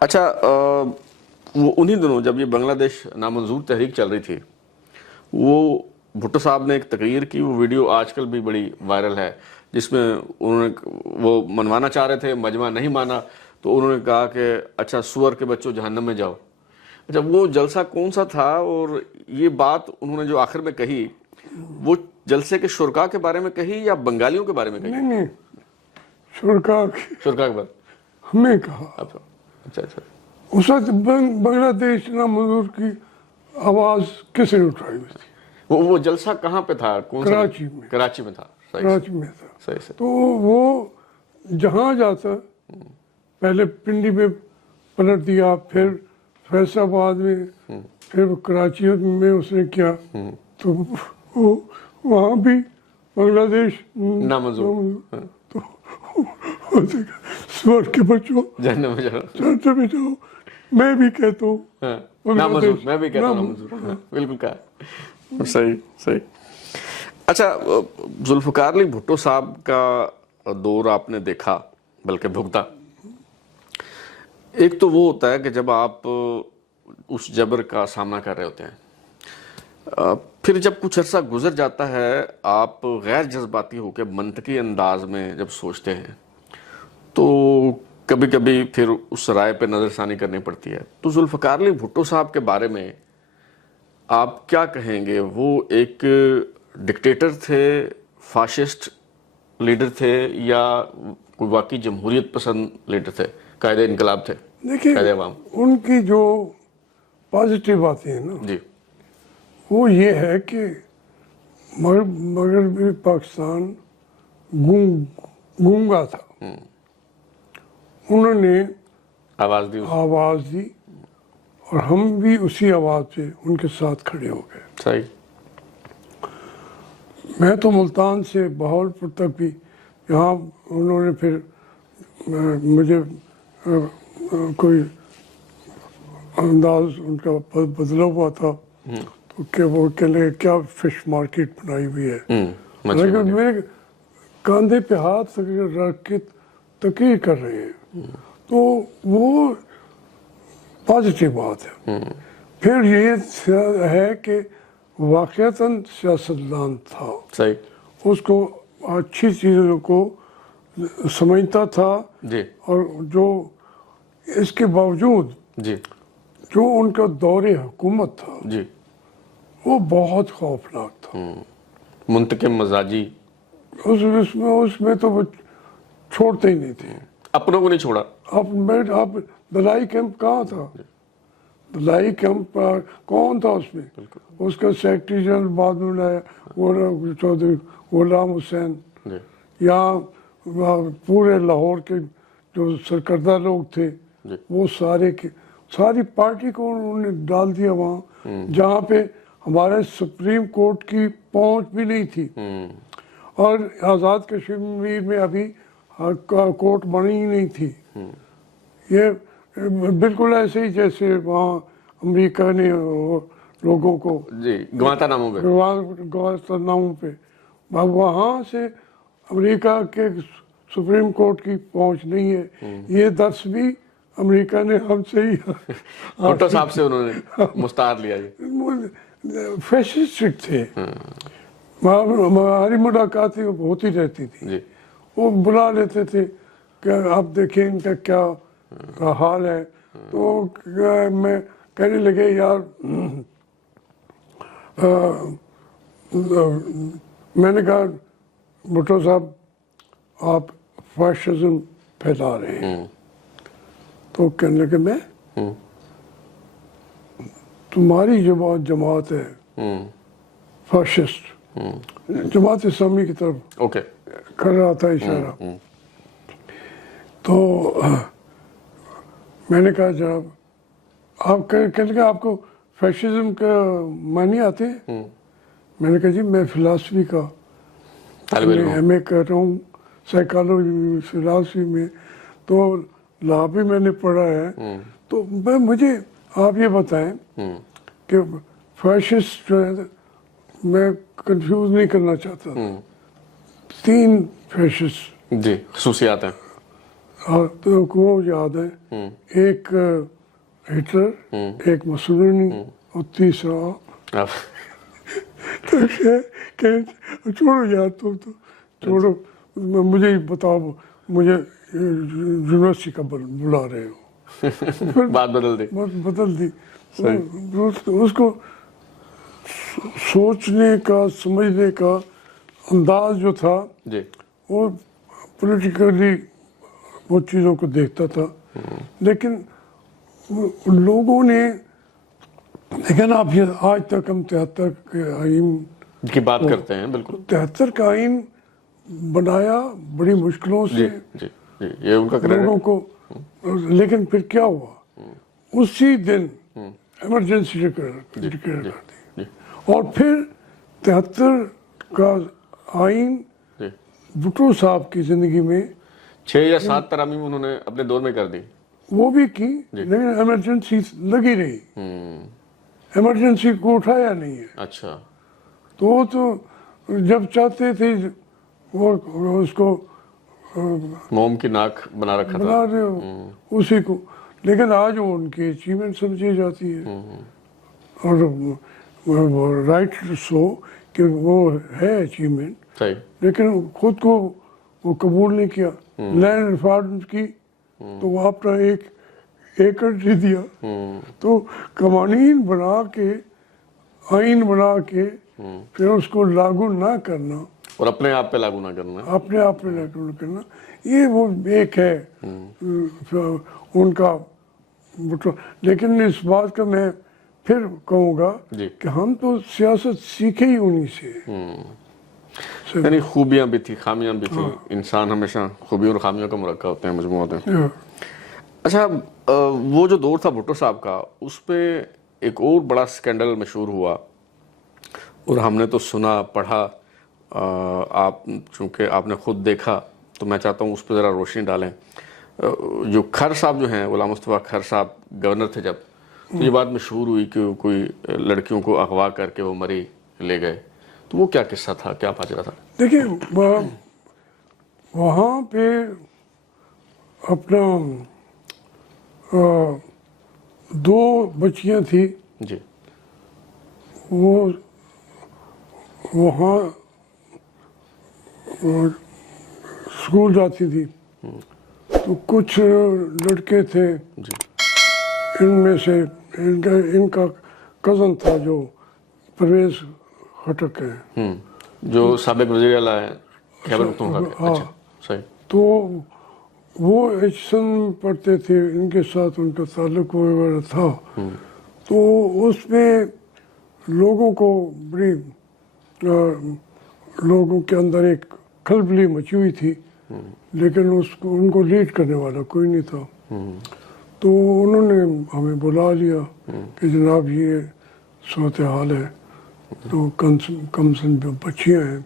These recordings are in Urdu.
اچھا وہ انہی دنوں جب یہ بنگلہ دیش نامنظور تحریک چل رہی تھی، وہ بھٹو صاحب نے ایک تقریر کی، وہ ویڈیو آج کل بھی بڑی وائرل ہے، جس میں انہوں نے وہ منوانا چاہ رہے تھے، مجمع نہیں مانا تو انہوں نے کہا کہ اچھا سور کے بچوں جہنم میں جاؤ۔ اچھا وہ جلسہ کون سا تھا، اور یہ بات انہوں نے جو آخر میں کہی وہ جلسے کے شرکاء کے بارے میں کہی یا بنگالیوں کے بارے میں کہی؟ نہیں شرکاء کے بارے ہمیں کہا۔ اچھا اچھا اس وقت بنگلہ دیش نامنظور کی آواز کس نے اٹھائی ہوئی تھی؟ وہ جلسہ کہاں پہ تھا؟ کون سا؟ کراچی میں۔ کراچی میں تھا۔ کراچی میں تھا۔ صحیح سے تو وہ جہاں جاتا پہلے پنڈی میں پلٹ دیا، پھر فیصل آباد میں، پھر کراچی میں اس نے کیا، تو وہ وہاں بھی بنگلہ دیش نامنظور، تو سور کے بچوں جہنم میں جاؤ، جہنم میں جاؤ۔ میں بھی کہتا ہوں نامنظور، میں بھی کہتا ہوں نامنظور، بالکل کہا، صحیح صحیح۔ اچھا ذوالفقار علی بھٹو صاحب کا دور آپ نے دیکھا، بلکہ بھگتا۔ ایک تو وہ ہوتا ہے کہ جب آپ اس جبر کا سامنا کر رہے ہوتے ہیں، پھر جب کچھ عرصہ گزر جاتا ہے، آپ غیر جذباتی ہو کے منطقی انداز میں جب سوچتے ہیں تو کبھی کبھی پھر اس رائے پہ نظر ثانی کرنی پڑتی ہے۔ تو ذوالفقار علی بھٹو صاحب کے بارے میں آپ کیا کہیں گے؟ وہ ایک ڈکٹیٹر تھے، فاشسٹ لیڈر تھے، یا کوئی واقعی جمہوریت پسند لیڈر تھے، قائد انقلاب تھے؟ دیکھیے قائد عوام۔ ان کی جو پازیٹیو باتیں ہیں نا، جی وہ یہ ہے کہ مغربی پاکستان گونگا تھا، انہوں نے آواز دی، آواز دی، اور ہم بھی اسی آواز پہ ان کے ساتھ کھڑے ہو گئے۔ صحیح۔ میں تو ملتان سے بہاولپور تک بھی، یہاں انہوں نے پھر مجھے کوئی انداز ان کا بدلا ہوا تھا، تو کہ وہ کہنے لگے کیا فش مارکیٹ بنائی ہوئی ہے، لیکن میں کاندھے پہ ہاتھ رکھ کے تقریر کر رہے ہیں، تو وہ پازیٹیو بات ہے۔ پھر یہ ہے کہ واقعتاً سیاستدان تھا، صحیح، اس کو اچھی چیزوں کو سمجھتا تھا، جی اور جو اس کے باوجود جی جو ان کا دور حکومت تھا جی، وہ بہت خوفناک تھا۔ منتقم مزاجی، اس میں تو وہ چھوڑتے ہی نہیں تھے، اپنوں کو نہیں چھوڑا۔ آپ دلائی کیمپ کہاں تھا؟ دلائی کیمپ کون تھا اس میں؟ اس کا سیکرٹری جنرل بعد میں بنایا چودھری غلام حسین، یا پورے لاہور کے جو سرکردہ لوگ تھے وہ ساری پارٹی کو انہوں نے ڈال دیا وہاں، جہاں پہ ہمارے سپریم کورٹ کی پہنچ بھی نہیں تھی، اور آزاد کشمیر میں ابھی کورٹ بنی ہی نہیں تھی۔ یہ بالکل ایسے ہی جیسے وہاں امریکہ نے لوگوں کو گوانتانامو پہ، وہاں سے امریکہ کے سپریم کورٹ کی پہنچ نہیں ہے۔ یہ درس بھی امریکہ نے ہم سے ہی بھٹو صاحب سے انہوں نے مستعار لیا۔ فیشسٹک تھے، ہماری ملاقاتیں ہوتی رہتی تھی، وہ بلا لیتے تھے کہ آپ دیکھیں ان کا کیا حال ہے، تو میں کہنے لگے یار میں نے کہا بھٹو صاحب آپ فاشزم پھیلا رہے ہیں، تو کہنے لگے میں تمہاری جماعت ہے فاشسٹ، جماعت اسلامی کی طرف کر رہا تھا اشارہ۔ تو میں نے کہا جناب آپ کہنے لگے آپ کو فیشزم کا معنی آتے ہیں؟ میں نے کہا جی میں فلاسفی کا ایم اے کر رہا ہوں، سائیکالوجی فلاسفی میں، تو لا بھی میں نے پڑھا ہے، تو مجھے آپ یہ بتائیں کہ فیشسٹ جو ہے میں کنفیوز نہیں کرنا چاہتا، 3 فیشسٹ جی خصوصیات ہیں، تو کو یاد ہے ایک ہٹلر ایک مسولینی اور تیسرا آپ تو کہ چھوڑو یار تو چھوڑو مجھے بتاؤ مجھے یونیورسٹی کا بلا رہے ہو بات بدل دی. بدل دی اس کو سوچنے کا سمجھنے کا انداز جو تھا جی وہ پولیٹیکلی وہ چیزوں کو دیکھتا تھا لیکن لوگوں نے لیکن اب یہ آج تک ہم 73 کے آئین کی بات کرتے ہیں. بالکل 73 کا آئین بنایا بڑی مشکلوں سے جی جی جی یہ ان کا کریڈٹ. لوگوں کو لیکن پھر کیا ہوا اسی دن ایمرجنسی ڈکلیئر کر دی جی اور پھر 73 کا آئین جی بھٹو صاحب کی زندگی میں 6 یا 7 ترامیم انہوں نے اپنے دور میں کر دی. وہ بھی کی لیکن ایمرجنسی لگی رہی ایمرجنسی کو اٹھایا نہیں ہے. اچھا تو جب چاہتے تھے وہ اس کو موم کی ناک بنا رکھا تھا. بنا رہے ہو اسی کو لیکن آج وہ ان کی اچیومنٹ سمجھی جاتی ہے اور رائٹ سو کہ وہ ہے اچیومنٹ صحیح. لیکن خود کو وہ قبول نہیں کیا. لینڈ ریفارمز کی تو وہ اپنا ایک ایکڑ دے دیا تو قوانین بنا کے آئین بنا کے پھر اس کو لاگو نہ کرنا اور اپنے آپ پہ لاگو نہ کرنا. اپنے آپ پہ لاگو کرنا یہ وہ ایک ہے ان کا. لیکن اس بات کا میں پھر کہوں گا جی. کہ ہم تو سیاست سیکھے ہی انہی سے. یعنی خوبیاں بھی تھی خامیاں بھی تھی. انسان ہمیشہ خوبیوں اور خامیوں کا مرکب ہوتے ہیں مجموعہ ہوتے ہیں. اچھا وہ جو دور تھا بھٹو صاحب کا اس پہ ایک اور بڑا سکینڈل مشہور ہوا اور ہم نے تو سنا پڑھا. آپ چونکہ آپ نے خود دیکھا تو میں چاہتا ہوں اس پہ ذرا روشنی ڈالیں. جو کھر صاحب جو ہیں غلام مصطفیٰ کھر صاحب گورنر تھے جب تو یہ بات مشہور ہوئی کہ کوئی لڑکیوں کو اغوا کر کے وہ مری لے گئے. تو وہ کیا قصہ تھا کیا ماجرا تھا؟ دیکھیں وہاں پہ اپنا 2 بچیاں تھیں جی وہ وہاں اسکول جاتی تھی تو کچھ لڑکے تھے جی ان میں سے ان کا کزن تھا جو پرویز خٹک ہے جو سابق وزیر اعلیٰ ہیں خیبر پختونخوا کے. ہاں. اچھا صحیح. تو وہ ایچسن میں پڑھتے تھے ان کے ساتھ ان کا تعلق وغیرہ تھا تو اس میں لوگوں کو بڑی لوگوں کے اندر ایک کھلبلی مچی ہوئی تھی لیکن ان کو لیڈ کرنے والا کوئی نہیں تھا. تو انہوں نے ہمیں بلا لیا کہ جناب یہ صورتحال ہے تو کمسن بچیاں ہیں.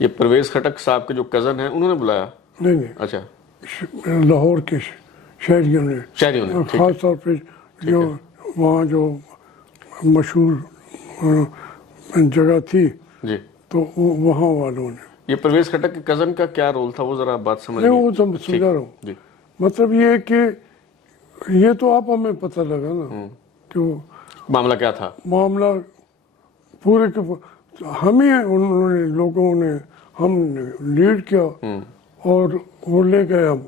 یہ پرویز خٹک صاحب کے جو کزن ہیں انہوں نے بلایا؟ نہیں نہیں اچھا لاہور کے شہریوں نے شہریوں نے. خاص طور پہ جو وہاں جو مشہور جگہ تھی جی تو وہاں والوں نے. یہ پرویز خٹک کے کزن کا کیا رول تھا وہ ذرا بات سمجھ نہیں وہ سمجھا رہا ہوں. جی مطلب یہ ہے کہ یہ تو آپ ہمیں پتہ لگا نا کہ معاملہ کیا تھا. معاملہ پورے کے ہمیں انہوں نے لوگوں نے ہم نے لیڈ کیا اور وہ لے گئے ہم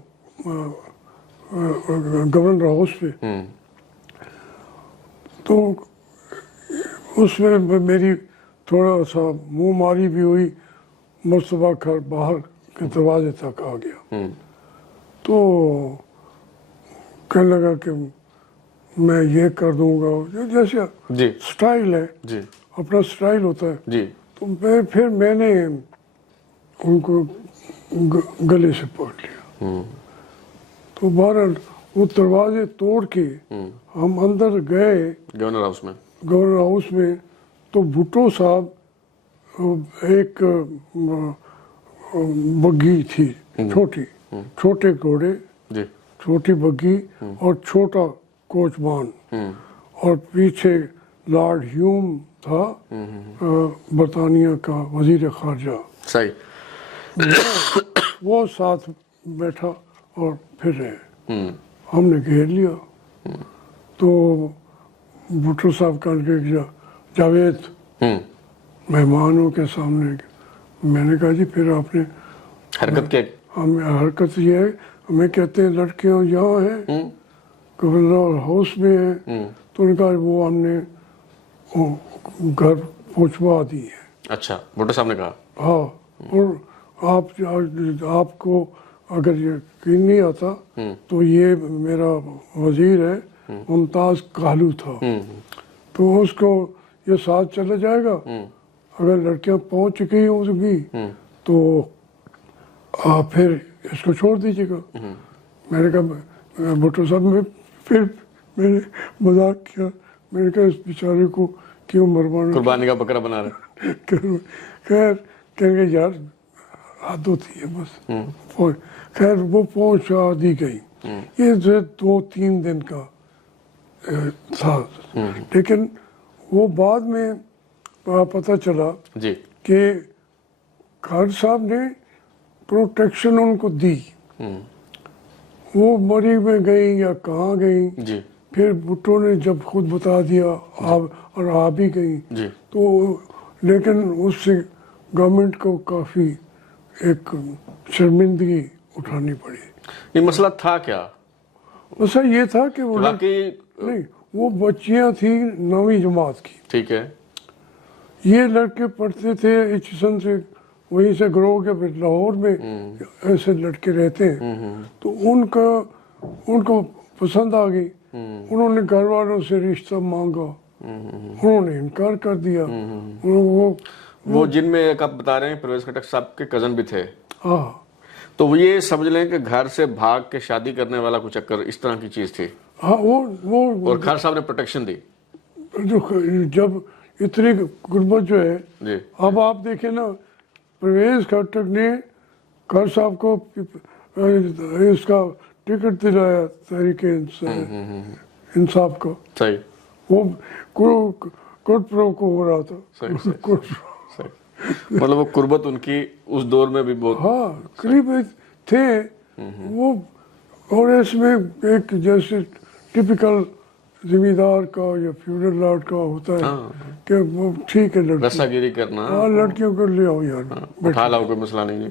گورنر ہاؤس پہ. تو اس میں میری تھوڑا سا منہ ماری بھی ہوئی. مصطفیٰ کھر باہر کے دروازے تک آ گیا تو کہنے لگا کہ میں یہ کر دوں گا جیسے جی سٹائل ہے جی اپنا سٹائل ہوتا ہے. جی تو پھر میں نے ان کو گلے سے پکڑ لیا. تو بہرحال وہ دروازے توڑ کے ہم اندر گئے گورنر ہاؤس میں. گورنر ہاؤس میں تو بھٹو صاحب ایک بگھی تھی چھوٹی چھوٹے گھوڑے جی چھوٹی بگھی اور چھوٹا کوچمان اور پیچھے لارڈ ہیوم تھا برطانیہ کا وزیر خارجہ. صحیح. وہ ساتھ بیٹھا اور پھر رہے. ہم نے گھیر لیا تو بھٹو صاحب کر کے جاوید مہمانوں کے سامنے میں نے کہا جی پھر آپ نے حرکت کیا؟ ہم حرکت یہ ہے ہمیں کہتے ہیں لڑکیاں یہاں ہیں گورنر ہاؤس میں ہیں تو ان کا وہ ہم نے گھر پہنچوا دی ہے. اچھا بھٹو صاحب نے کہا. ہاں اور آپ کو اگر یقین نہیں آتا تو یہ میرا وزیر ہے ممتاز کالو تھا تو اس کو یہ ساتھ چلا جائے گا اگر لڑکیاں پہنچ چکی ہوں گی تو آپ پھر اس کو چھوڑ دیجیے گا. میں نے کہا بھٹو صاحب میں پھر میں نے مذاق کیا میں نے کہا اس بیچارے کو کیوں مروانا قربانی کا بکرا بنا رہے. خیر کہیں گے یار حد ہوتی ہے بس. خیر وہ پہنچا دی گئی. یہ جو 2-3 دن کا تھا لیکن وہ بعد میں پتہ چلا جی کہ خان صاحب نے پروٹیکشن ان کو دی. وہ مری میں گئی یا کہاں گئی جی پھر بھٹو نے جب خود بتا دیا اور آ بھی گئی جی تو لیکن اس سے گورنمنٹ کو کافی ایک شرمندگی اٹھانی پڑی. یہ مسئلہ تھا کیا؟ مسئلہ یہ تھا کہ وہ باقی نہیں وہ بچیاں تھیں 9ویں جماعت کی. ٹھیک ہے. یہ لڑکے پڑھتے تھے ایچسن سے وہیں سے گرو کے پھر لاہور میں ایسے لڑکے رہتے ہیں تو ان کو پسند آ گئی. انہوں نے گھر والوں سے رشتہ مانگا انہوں نے انکار کر دیا. وہ جن میں ایک آپ بتا رہے ہیں پرویز خٹک صاحب کے کزن بھی تھے. ہاں تو وہ یہ سمجھ لیں کہ گھر سے بھاگ کے شادی کرنے والا کچھ چکر اس طرح کی چیز تھی ہاں وہ اور خان صاحب نے پروٹیکشن دی. جب اتنی غربت جو ہے جی اب آپ دیکھیں نا پرویز خٹک نے خان صاحب کو اس کا ٹکٹ دلایا تحریک انصاف کا. صحیح وہ کوٹ پرو کو ہو رہا تھا. صحیح. مطلب وہ قربت ان کی اس دور میں بھی بہت ہاں قریب تھے وہ. اور اس میں ایک جیسے ٹپیکل زمیندار کا یا فیوڈل لارڈ کا ہوتا ہے کہ وہ ٹھیک ہے رسا گیری کرنا ہاں لڑکیوں کو لے آؤ یار اٹھا لاؤ کوئی مسئلہ نہیں.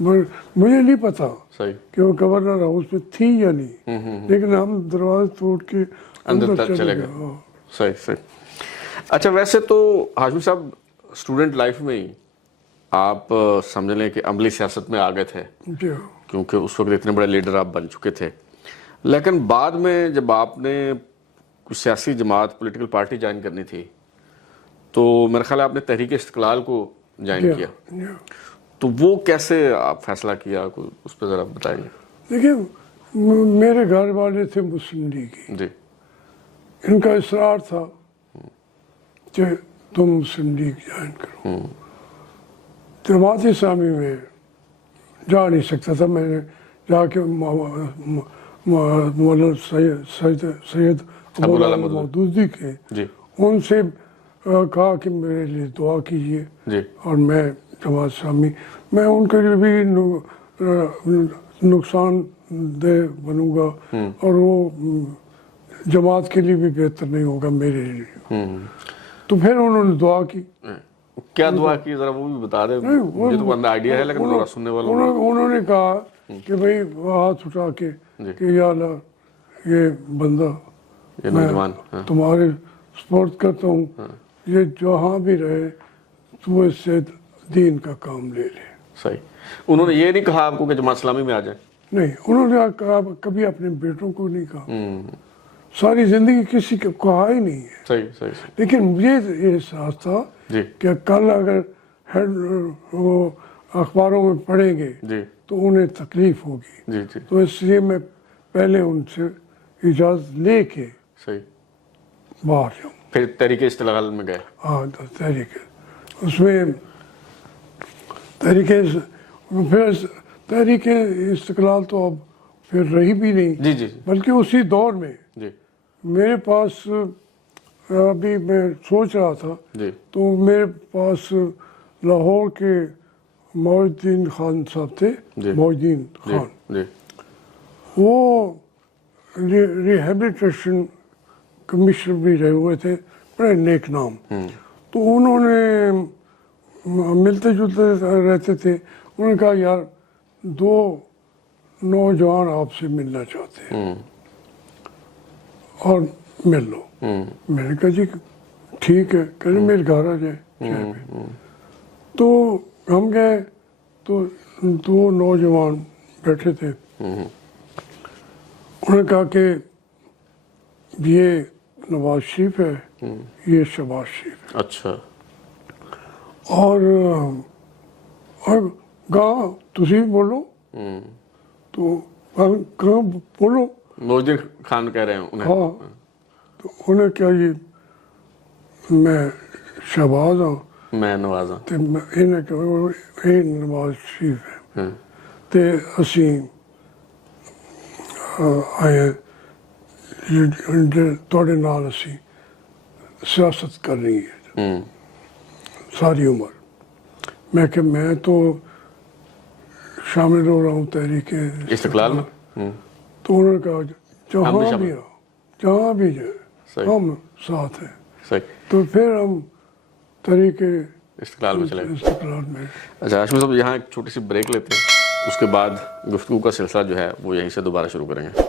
مجھے نہیں پتا صحیح کہ وہ گورنر ہاؤس میں تھی یا نہیں لیکن ہم دروازے توڑ کے اندر چلے گئے. صحیح صحیح. اچھا ویسے تو ہاشمی صاحب اسٹوڈنٹ لائف میں ہی آپ سمجھ لیں کہ عملی سیاست میں آ گئے تھے کیونکہ اس وقت اتنے بڑے لیڈر آپ بن چکے تھے. لیکن بعد میں جب آپ نے کچھ سیاسی جماعت پولیٹیکل پارٹی جوائن کرنی تھی تو میرا خیال ہے آپ نے تحریک استقلال کو جوائن کیا. تو وہ کیسے آپ فیصلہ کیا اس پہ ذرا بتائیے. دیکھیں میرے گھر والے تھے مسلم لیگ جی ان کا اصرار تھا کہ تم مسلم لیگ جوائن کرو. جماعت اسلامی میں جا نہیں سکتا تھا. میں نے جا کے مولانا سید ابوالعلا مودودی کے ان سے کہا کہ میرے لیے دعا کیجیے اور میں جماعت اسلامی میں ان کے لیے بھی نقصان دہ بنوں گا اور وہ جماعت کے لیے بھی بہتر نہیں ہوگا میرے لیے. تو پھر انہوں نے دعا کی. کیا دعا کی ذرا وہ بھی بتا دیں. مجھے تو بندہ آئیڈیا ہے لیکن ذرا سننے والوں انہوں نے کہا کہ بھئی ہاتھ اٹھا کے کہ یا اللہ یہ بندہ میں تمہارے سپورٹ کرتا ہوں یہ جہاں بھی رہے تو اس سے دین کا کام لے لے. صحیح. انہوں نے یہ نہیں کہا آپ کو کہ جماعت اسلامی میں آ جائیں؟ نہیں انہوں نے کہا کبھی اپنے بیٹوں کو نہیں کہا. ساری زندگی کسی کو کہا ہی نہیں ہے. صحیح صحیح. لیکن مجھے یہ احساس تھا کہ کل اگر وہ اخباروں میں پڑھیں گے تو انہیں تکلیف ہوگی تو اس لیے میں پہلے ان سے اجازت لے کے باہر جاؤں. پھر تحریک استقلال میں گئے. ہاں تحریک اس میں تحریک استقلال تو اب پھر رہی بھی نہیں بلکہ اسی دور میں میرے پاس ابھی میں سوچ رہا تھا تو میرے پاس لاہور کے معز الدین خان صاحب تھے. معز الدین خان وہ ریہیبلیٹیشن کمشنر بھی رہے ہوئے تھے, بڑے نیک نام. تو انہوں نے ملتے جلتے رہتے تھے. انہوں نے کہا یار 2 نوجوان آپ سے ملنا چاہتے ہیں اور مل لو. میں نے کہا جی ٹھیک ہے, کہ میرے گھر آ جائے چائے پہ. تو ہم گئے تو 2 نوجوان بیٹھے تھے. انہوں نے کہا کہ یہ نواز شریف ہے, یہ شہباز شریف ہے. اچھا. اور کہاں تسی بولو, تو کہاں بولو. موجود خان کہہ رہے ہیں انہیں. ہاں, تو انہیں کیا یہ میں شہباز ہوں, میں نواز ہوں. تو انہیں کہا یہ نواز شریف ہے. تو اسی آئے تھوڑے نال اسی سیاست کرنی ہے ساری عمر. میں کہ میں تو شامل ہو رہا ہوں تحریک استقلال میں. تو انہوں نے کہا جہاں بھی آؤ, جہاں بھی جائے ہم ساتھ ہیں. صحیح. تو پھر ہم تحریک استقلال میں چلے. استقلال میں. اچھا ہاشمی صاحب, یہاں ایک چھوٹی سی بریک لیتے ہیں, اس کے بعد گفتگو کا سلسلہ جو ہے وہ یہیں سے دوبارہ شروع کریں گے.